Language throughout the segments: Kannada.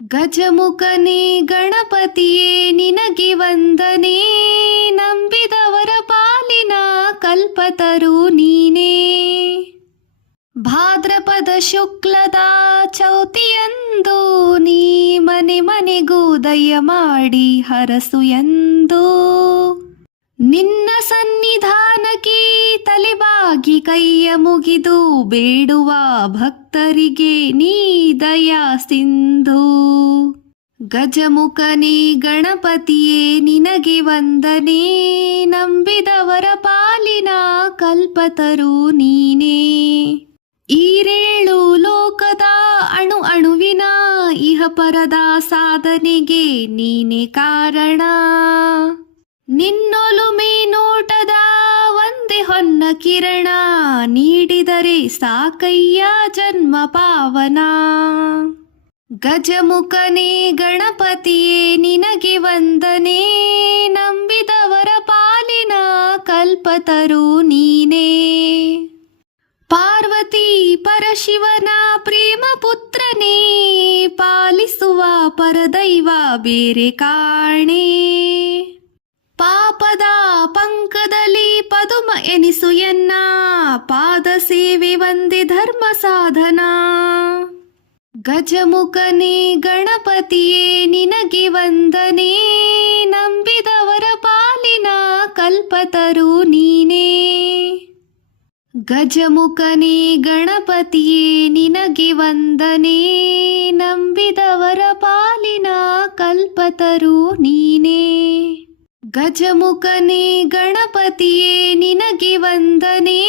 ಗಜಮುಖನೇ ಗಣಪತಿಯೇ ನಿನಗೆ ವಂದನೆ, ನಂಬಿದವರ ಪಾಲಿನ ಕಲ್ಪತರು ನೀನೇ. ಭಾದ್ರಪದ ಶುಕ್ಲದ ಚೌತಿಯಂದು ನೀ ಮನೆ ಮನೆಗೂ ದಯ ಮಾಡಿ ಹರಸು ಎಂದು. ನಿನ್ನ ಸನ್ನಿಧಾನಕ್ಕೆ ತಲೆಬಾಗಿ ಕೈಯ ಮುಗಿದು ಬೇಡುವ ಭಕ್ತರಿಗೆ ನೀ ದಯಾ ಸಿಂಧು. ಗಜಮುಖನೇ ಗಣಪತಿಯೇ ನಿನಗೆ ವಂದನೆ, ನಂಬಿದವರ ಪಾಲಿನ ಕಲ್ಪತರು ನೀನೇ. ಈರೇಳು ಲೋಕದ ಅಣು ಅಣುವಿನ ಇಹಪರದ ಸಾಧನೆಗೆ ನೀನೆ ಕಾರಣ. ನಿನ್ನೊಲುಮೆ ನೋಟದ ಒಂದೇ ಹೊನ್ನ ಕಿರಣ, ನೀಡಿದರೆ ಸಾಕಯ್ಯ ಜನ್ಮ ಪಾವನ. ಗಜಮುಖನೇ ಗಣಪತಿಯೇ ನಿನಗೆ ವಂದನೆ, ನಂಬಿದವರ ಪಾಲಿನ ಕಲ್ಪತರು ನೀನೇ. ಪಾರ್ವತಿ ಪರಶಿವನ ಪ್ರೇಮ ಪುತ್ರನೇ, ಪಾಲಿಸುವ ಪರದೈವ ಬೇರೆ ಕಾಣೆ. ಪಾಪದ ಪಂಕದಲ್ಲಿ ಪದುಮ ಎನಿಸು ಎನ್ನ, ಪಾದ ಸೇವೆ ಒಂದೇ ಧರ್ಮ ಸಾಧನ. ಗಜಮುಖನೇ ಗಣಪತಿಯೇ ನಿನಗೆ ವಂದನೆ, ನಂಬಿದವರ ಪಾಲಿನ ಕಲ್ಪತರು ನೀನೇ. ಗಜಮುಖನೇ ಗಣಪತಿಯೇ ನಿನಗೆ ವಂದನೆ, ನಂಬಿದವರ ಪಾಲಿನ ಕಲ್ಪತರು ನೀನೇ. ಗಜಮುಖನೇ ಗಣಪತಿಯೇ ನಿನಗೆ ವಂದನೆ,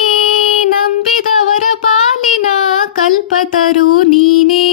ನಂಬಿದವರ ಪಾಲಿನ ಕಲ್ಪತರು ನೀನೇ.